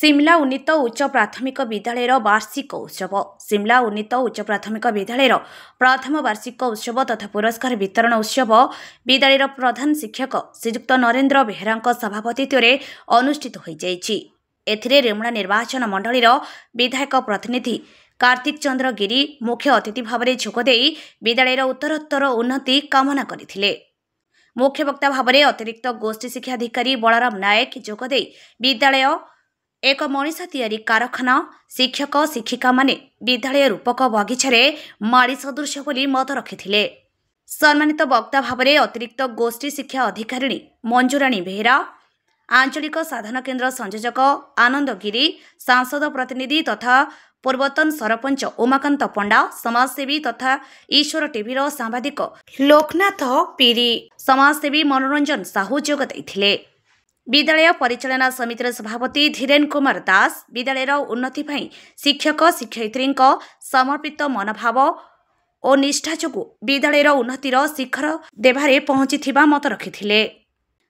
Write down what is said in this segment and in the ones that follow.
सिमला उन्नीत उच्च प्राथमिक विद्यालय वार्षिक उत्सव। सिमला उन्नीत उच्च प्राथमिक विद्यालय प्रथम वार्षिक उत्सव तथा पुरस्कार वितरण उत्सव विद्यालय प्रधान शिक्षक श्रीजुक्त नरेन्द्र बेहेरा सभापतित्व में अनुष्ठित हो जाइछि। एथिरे रेमुणा निर्वाचन मंडल विधायक प्रतिनिधि कार्तिक चंद्र गिरी मुख्य अतिथि भाव में जोगदे विद्यालय उत्तरोत्तर उन्नति कामना करथिले। मुख्य वक्ता भाव में अतिरिक्त गोष्ठी शिक्षाधिकारी बलराम नायक जोगदे विद्यालय एक मनीष तैयारी कारखाना शिक्षक शिक्षिका माने विद्यालय रूपक बगीचारे माड़ी सदृश बोली मत रखिथिले। सम्मानित वक्ता भाव में अतिरिक्त गोष्ठी शिक्षा अधिकारिणी मंजुराणी बेहेरा, आंचलिक साधन केन्द्र संयोजक आनंद गिरी, सांसद प्रतिनिधि तथा पूर्वतन सरपंच उमाकांत पंडा, समाजसेवी तथा ईश्वर टीवीर सांबादिक लोकनाथ पीरी, समाजसेवी मनोरंजन साहू जोग दैथिले। विद्यालय परिचालना समितिर सभापति धीरेन कुमार दास विद्यालयर उन्नति पई शिक्षक शिक्षयित्री समर्पित मनोभाव और निष्ठा जोगु विद्यालयर उन्नतिर शिखर देवारे पहुंची मत रखिथिले।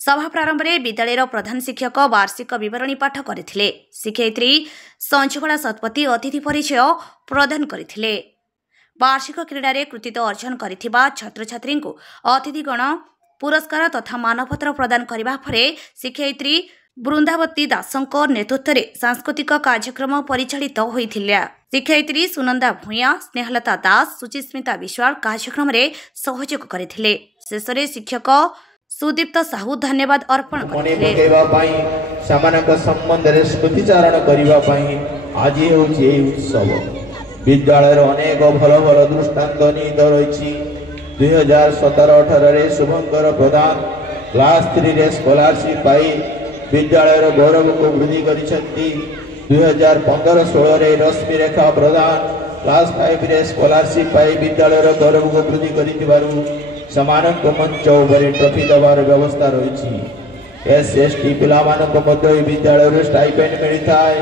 सभा प्रारंभ में विद्यालयर प्रधान शिक्षक वार्षिक विवरणी पाठ करथिले। शिक्षयित्री संजुकला शतपथी अतिथि परिचय प्रदान करथिले। वार्षिक क्रीड़ा रे कृतित्व अर्जन करिथिबा छात्र छात्री को अतिथिगण पुरस्कार तथा मानपत्र प्रदान करने पर शिक्षयित्री बृंदावती दासंक नेतृत्व में सांस्कृतिक कार्यक्रम परिचालित होइथिला। शिक्षयित्री सुनंदा भूया, स्नेहलता दास, सुचिस्मिता विश्वाल कार्यक्रम में सहयोग करथिले। शेष में शिक्षक सुदीप्त साहू धन्यवाद अर्पण करथिले। विद्यालय अनेक भल भल दृष्टांत निहित रही। 2017-18 शुभंकर प्रधान क्लास 3 रे स्कॉलरशिप पाई विद्यालय गौरव को वृद्धि करिसेंती। 2015-16 रे रश्मि रेखा प्रधान क्लास 5 रे स्कॉलरशिप पाई विद्यालय गौरव को वृद्धि करितिबारु समानक मंच उपरे ट्रॉफी दबार व्यवस्था रही। एसएसटी पिला मानक मध्य विद्यालय स्टाइपेंड मिलता है।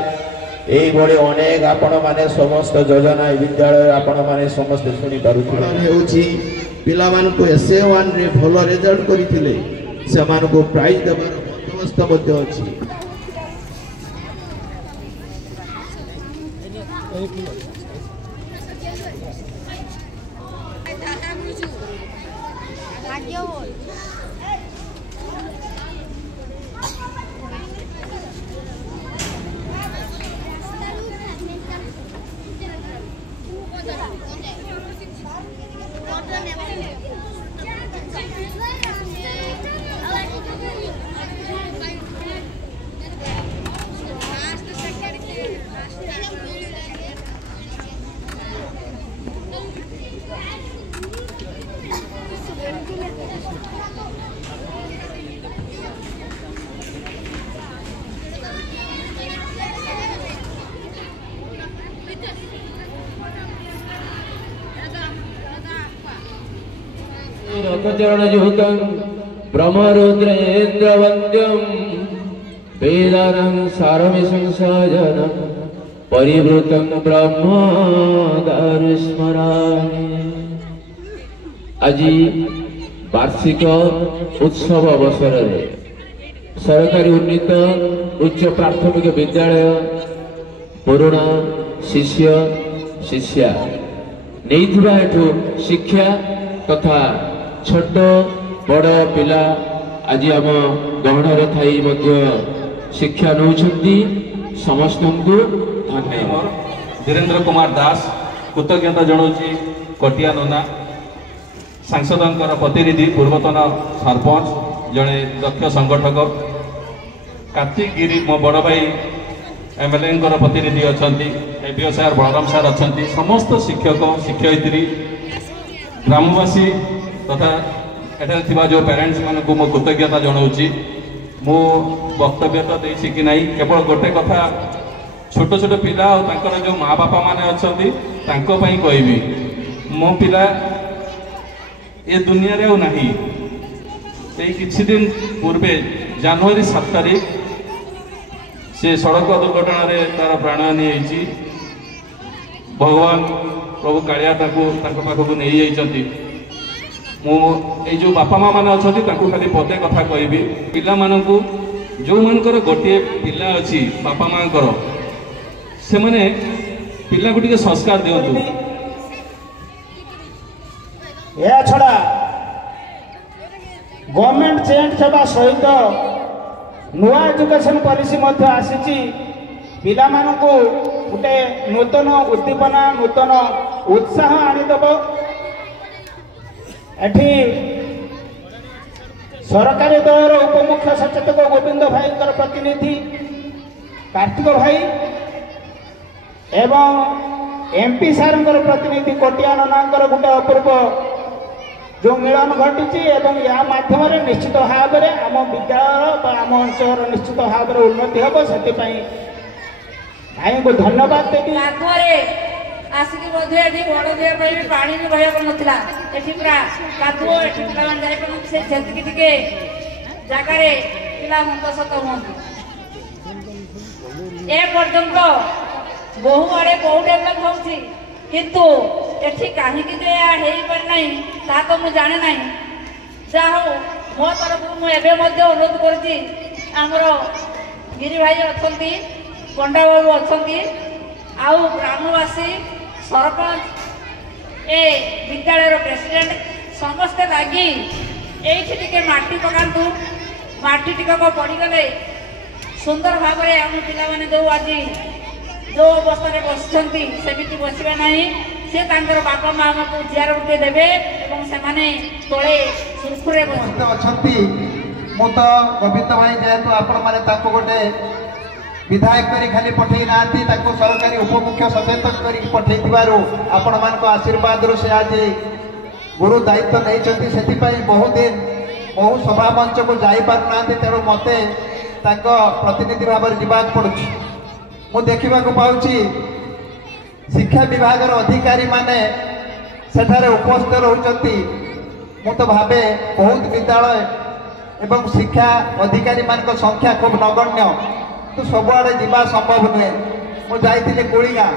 एई बड़े अनेक आपण माने समस्त योजना विद्यालय आपण माने समस्त सुनी पारुथि। पिला मानको SA1 रे भलो रिजल्ट करिथिले से मानको प्राइज देबार बंदोबस्त मध्ये अछि। रथचरणयुतं ब्रह्मरुद्रेन्द्रवन्द्यं वेदानां सारमिसंसाजनं परिवृतं ब्रह्मगारुस्मरामि। आज वार्षिक उत्सव अवसर सरकारी उन्नीत उच्च प्राथमिक विद्यालय पुराणा शिष्य शिष्या नहीं शिक्षा तथा छोट बड़ पिला आज आम गहन थी शिक्षा नौ समस्त धन्यवाद। धीरेन्द्र कुमार दास कृतज्ञता जनाऊँ कटिया नना सांसद प्रतिनिधि पूर्वतन सरपंच जड़े दक्ष संगठक कार्तिक गिरी मो बड़ भाई MLA प्रतिनिधि अच्छा APO सार बलराम सार अच्छा समस्त शिक्षक शिक्षयित्री ग्रामवासी तथा एठार थिबा जो पेरेंट्स मान को मो कृतज्ञता जनाऊँ। मो वक्तव्य तो देछि कि नहीं केवल गोटे कथा छोट छोट पिला और तांकर जो माँ बापा माने अछंती तांको पई कहबी मो पिला ए दुनिया रे नहीं। किछि दिन पूर्वे जनवरी 7 तारिख से सड़क दुर्घटना रे तार प्राणहानि होइछि। भगवान प्रभु कालिया पाखक नहीं जाइछंती। मु जो बापा माँ मैंने अच्छा खाली पदे कथा कहबी पिला मानकु जो मानकर गोटे पिला अच्छी बापा माँ से मैंने पिला को संस्कार दिंतु। या छड़ा गवर्नमेंट चेंज होगा सहित नुआ एजुकेशन पॉलिसी आसी पिला मानकु गोटे नूतन उद्दीपना नूतन उत्साह आनीदेव। एठी सरकारी दलर उपमुख्य सचेतक गोविंद भाई प्रतिनिधि कार्तिक भाई एवं एमपी सार प्रतिनिधि कोटिया नना गोटे अपूर्व जो मिलन घटी या माध्यम निश्चित भाव में आम विद्यालय आम अंचल निश्चित भाव में उन्नति हम से भाई को धन्यवाद देवी। आसिक बड़ दिया पानी भी बह पारा ये पूरा कादुओ ये पिला जाके जगार पिला हंतसत हूँ ए पर्यंत बहु आड़े बहु डेभलप होती किंतु एठी कहीं पारना तो मुझे जाने ना जहा हो मो तरफ मुझे अनुरोध कर गिरी भाई अच्छा पंडा बाबू अच्छा आउ ग्रामवासी सरपंच ए विद्यालय प्रेसिडेंट समस्ते लगी ये माटी पकातु माटी टिकक पड़गले सुंदर भाव में आम पाने जो आज जो अवस्था बसती सेमती बसवा ना से बापा माँ को जीआर गोटे देवे तले सुरखुरे अच्छा मु तो गोविंद भाई जेहेतु आपण मैंने गोटे विधायक करी खाली पठे ना सरकारी उपमुख्य सचेतक कर पठे आपण मान आशीर्वाद से आज गुरु दायित्व नहीं से बहुत दिन बहु सभा मंच को जापार ना तेणु मत प्रतिनिधि भाव में जावाक पड़ू। मु देखा पाऊँ शिक्षा विभाग अधिकारी माने सेठारे उपस्थित रहउचंती। मु तो भावे बहुत विद्यालय एवं शिक्षा अधिकारी मान संख्या खूब नगण्य तो सबुआड़े जावा संभव नुहे। मु जाइली कुड़ीगाँव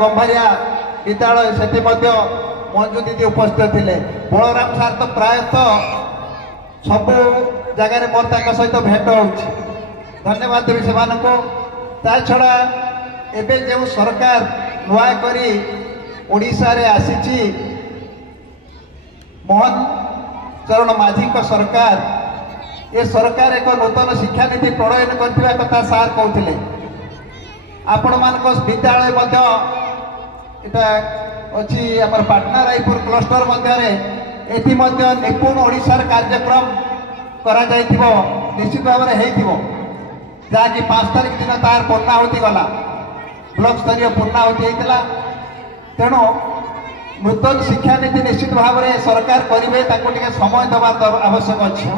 गंभारिया विद्यालय से मंजू दीदी उपस्थित थे। बलराम सार तो प्रायतः सब जगार मोर सहित भेट हो धन्यवाद देवी से। ता छड़ा एबे जो सरकार नुआ करी ओडिशा रे आसीची मोहन चरण माझी को सरकार ये सरकार एक नूतन शिक्षा नीति प्रणयन करथिबा कथा सार कहते आपण मान विद्यालय एटा अच्छी आम पाटना रायपुर क्लस्टर मध्य निपुण ओडिशार कार्यक्रम करा जाइथिबो निश्चित भाव में जहाँकि 5 तारिख दिन तार पूर्णाहुति गला ब्लॉक स्तरीय पूर्णाहुति होता। तेणु नूतन शिक्षा नीति निश्चित भाव में सरकार करेंगे समय देवा आवश्यक अच्छे।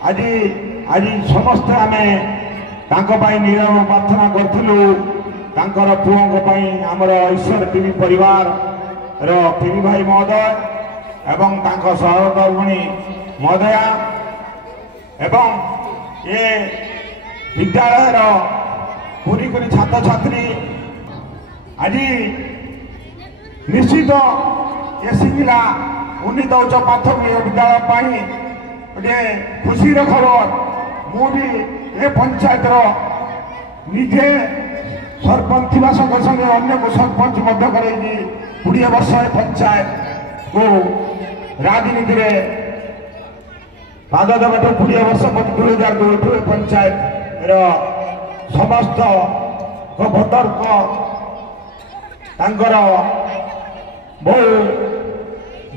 आज आज समस्ते आम नीरव प्रार्थना करूँ पुओं आमर ईश्वर टीवी परिवार टीवी भाई महोदय एवं सहकर्मिणी महोदया एवं ये विद्यालय पूरी छात्र छात्री आज निश्चित ये सिंगला उन्नीत उच्च प्राथमिक विद्यालय गोटे खुशी खबर मुझे ये पंचायत निजे सरपंच थी संगे संगे अन्य को सरपंच कर 20 वर्ष पंचायत को राजनीति में पाद देवा 20 वर्ष 2002 पंचायत समस्त भोटर को बहु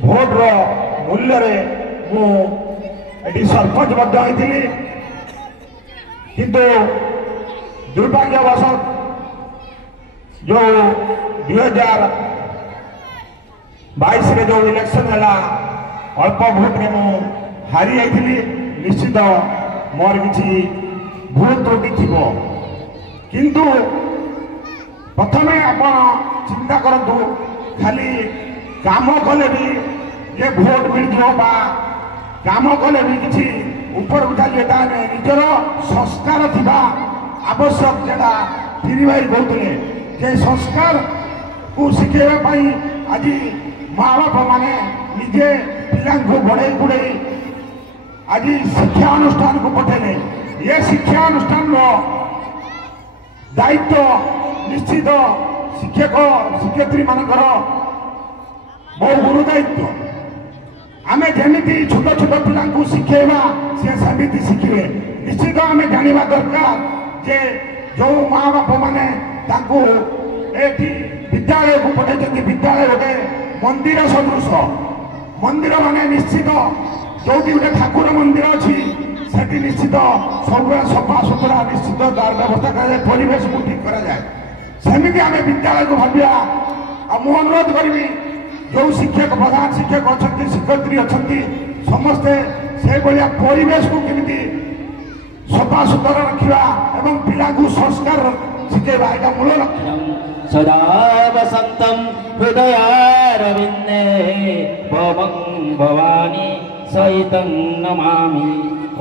भोट मूल्य मुझे सरपंच होती किंतु दुर्भाग्यवश जो 2022 जो इलेक्शन है अल्प भोट में मु हारी जाइली। निश्चित मोर किसी भूल त्रुटि थी किंतु प्रथमे आपण चिंता करूँ खाली काम कले भी ये भोट मिल जाओ काम कले भी किसी ऊपर उठा निजर संस्कार थिबा आवश्यक जेटा गिरी भाई कहते संस्कार को शिखेवाई आज माँ बाप माने निजे पिला बढ़े बुड़े आज शिक्षा अनुष्ठान को पठेले ये शिक्षा अनुष्ठान दायित्व निश्चित शिक्षक शिक्षयित्री मानकर बहु गुरु दायित्व आमे जेमिति छोट छोट पिला शिखेवा से सेमिति शिखिबे निश्चित आमे जानिबा दरकार जे जो माँ बाप माने तांको एठी विद्यालय को पठाइछन्ति विद्यालय गोटे मंदिर सदृश मंदिर माने निश्चित जो गोटे ठाकुर मंदिर अच्छी सेठी निश्चित सब सफा सुतरा निश्चित तार व्यवस्था कराए परिवेश को ठीक कराए सेमिति आमे विद्यालय को भाविया आ मु अनुरोध करी जो शिक्षक प्रधान शिक्षक अच्छा शिक्षयित्री अच्छा समस्ते से भाया परिवेश को केमी सफा सुतरा रखा एवं पिला को संस्कार शिखेबा यहाँ मूल रखा सदा वसंतम हृदयारविंदे भवं भवानी सहितं नमामि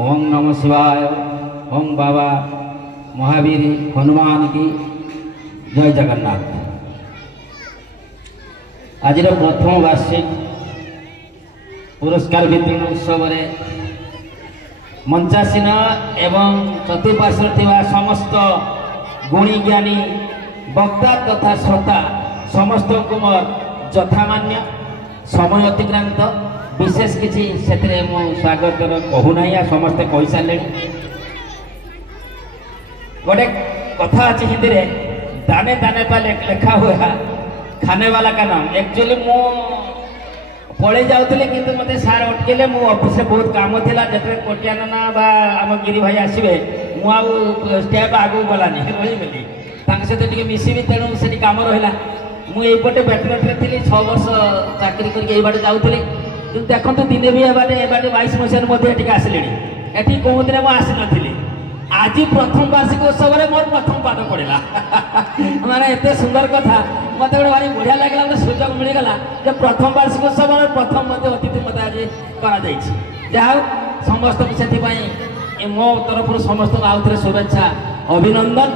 ओम नमः शिवाय ओम बाबा महावीर हनुमान की जय जगन्नाथ। आज प्रथम वार्षिक पुरस्कार वितरण उत्सव मंचासीन एवं चतुर्पार्श्व समस्त गुणी ज्ञानी वक्ता तथा श्रोता समस्त को मोर यथामान्य समय अतिक्रांत विशेष किसी से स्वागत कहूना समस्ते कही सारे गोटे कथा अच्छी हिंदी में दाने दाने पर लिखा हुआ खाने वाला का नाम एक्चुअली मु पड़े जाऊली कि मत सार अटकेले मु ऑफिस में बहुत काम था जो कोटिया नना आम गिरी भाई आसवे मुझे स्टेप आगू गलानी रहीगली सहित मिसबी तेणु से कम रहा मुझे बेटमेट्रे थी 6 वर्ष चाकरी करके जाऊली देखो दिने भी एबाटे 22 मसीह आसिले ये कौन दिन मुझे आसी नी आज प्रथम वार्षिक उत्सव में मोर प्रथम पाठ पड़ा माने एते सुंदर कथा मत गोटे भारी बढ़िया लगला गोटे सुजोग मिलगला जो प्रथम वार्षिक उत्सव में प्रथम अतिथि मत आज करा समस्त से मो तरफ समस्त आउ थे शुभेच्छा अभिनंदन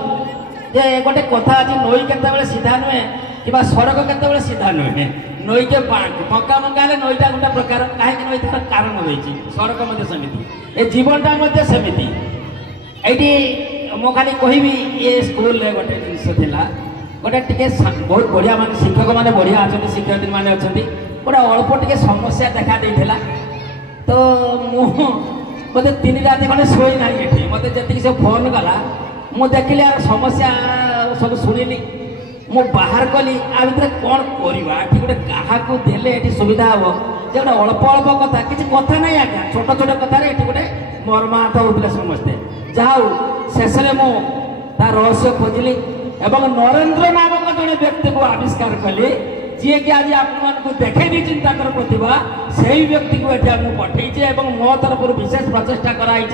जे गोटे कथा आज नई केत सीधा नुहे कि सड़क केत सीधा नुहे नई के पंका मंका हेल्ले नईटा गोटे प्रकार कहीं नई तार कारण रही सड़क सेमती ए जीवनटा सेमती ये मो खाली कहबी ये स्कूल रे गोटे जिन गोटे टे बहुत बढ़िया मान शिक्षक मैंने बढ़िया अच्छा शिक्षयित्री मैंने अच्छा गोटे अल्प टे समस्या देखा देता तो मुझे 3 रात खंडे शोई ना ये मत जी सब फोन कला मुझे देखिली यार समस्या सब शुणिनी मु बाहर कली आ भर कौन करवा ये गोटे क्या देले ये सुविधा हम जो गोटे अल्प अल्प कथा किसी कथा ना आज्ञा छोट छोट कथार ये गोटे मर्माहत होते समस्ते जाऊ शेष में मु रहस्य खोजली एवं नरेंद्र नामक जड़े व्यक्ति को आविष्कार कली जी कि आज आपको देखी चिंता प्रतिभा से ही व्यक्ति को ये पठे मो तरफ विशेष प्रचेषा कराई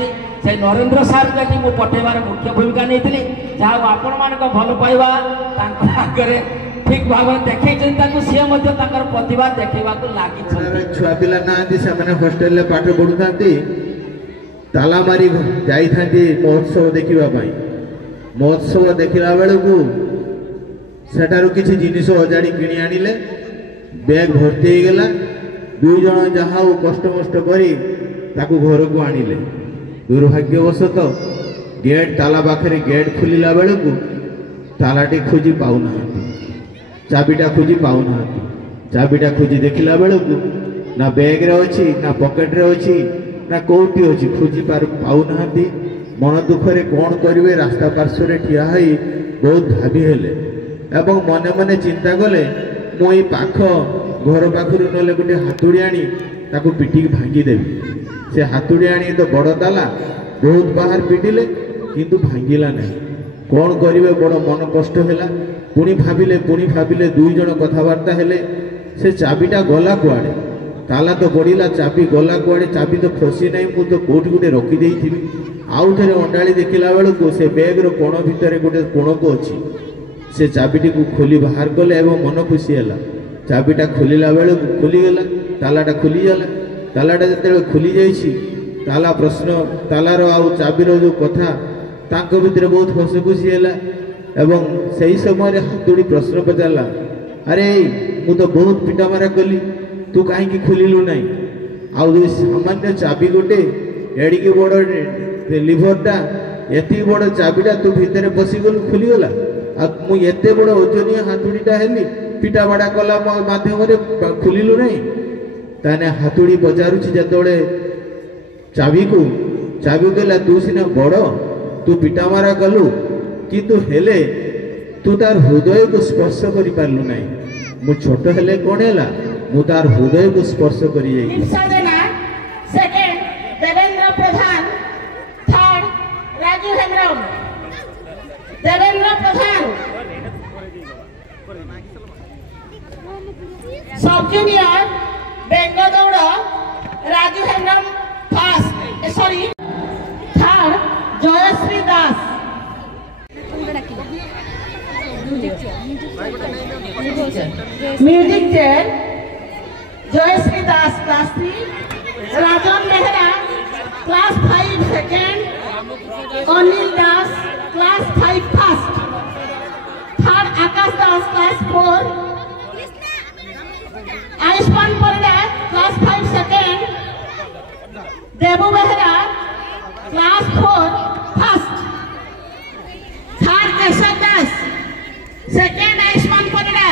से नरेंद्र सार को मुझे पठेबार मुख्य भूमिका नहीं जहाँ आपण मान भल पाइबा आगे ठीक भाव देखी सी प्रतिभा देखा लगी छुआ पिला ना हॉस्टेल पाठ पढ़ुता ताला मारी जाइथांती महोत्सव देखिबा महोत्सव देखिला बेलू सेठारु किछि जिनिस अजाड़ी किणी आनिले बैग भर्ती हो गला 2 जन जहाँ कष्ट मष्ट करी ताकू घर को आनिले दुर्भाग्यवशत गेट ताला पाखे गेट खुलिला बेलू तालाटी खोजी पाऊना चाबीटा खोजी पाऊना चाबीटा खोजी देखिला बेलू ना बैग रे अच्छी ना पॉकेट रे अच्छी ना कौटी अच्छी खोजी पाऊना मन दुखरे कौन करेंगे रास्ता पार्श्व ठिया हो बहुत भाभी हेले एवं मने मने चिंता कले मुई पाख घर पाखर ना गोटे हाथुड़ी आनी ताकू पिटिक भांगीदेवी से हाथुड़ी आनी तो बड़ ताला बहुत बाहर पिटिले किंतु भांगिला नहीं कौन करेंगे बड़ मन कष्ट है पुणी भाविले 2 जन कथबार्ता हेले से चाबीटा गला कुआड़े ताला तो बढ़ला चाबी गला कुआड़े चाबी तो फसी ना मुझे तो कौट गोटे रखीदे आउ थे अंडाड़ी देखला बेलू से बैग्र कोण भितर गोटे कोण को अच्छी से चाबीटी को खोली बाहर कले एवं मन खुशी है चाबीटा खोलिला बेलू खोलीगला तालाटा खोलीगला तालाटा जो खोली जाइए ताला प्रश्न तालार आउ चाबीर जो कथा तांको भितर बहुत हस खुशी है एवं सही समय हाथुड़ी प्रश्न पचारा अरे मु तो बहुत पिटामारा कली तू कहीं खोलु ना आउ सामान्य चाबी गोटे एडिकी बड़ लिभरटा एति बड़ चाबिटा तू भितर पशिगलु खुलीगला मु एते बड़ ओजनिया हातुड़ीटा हेली पिटा बाड़ा कला माध्यम खुलिलु नहीं ताने हातुड़ी बजारुछि जतबेले चाबी कहला तू सिना बड़ तू पिटा मारा कलु किंतु हेले तू तार हृदय को स्पर्श करि पारलु नहीं मु छोट हेले कोन हैला मु तार हृदय को स्पर्श करि जाई second Devendra Pradhan third Raju Hembram Devendra Pradhan sub junior बेंगदौड़ Raju Hembram first sorry third Jayashree Das music chair Jayashree Das class 3 Rajan Mehra class 5 second Anil Das class 5 first third Akash Das class 4 Ayushman Parida class 5 second Debu Mehra class 4 first third Keshav Das second Ayushman Parida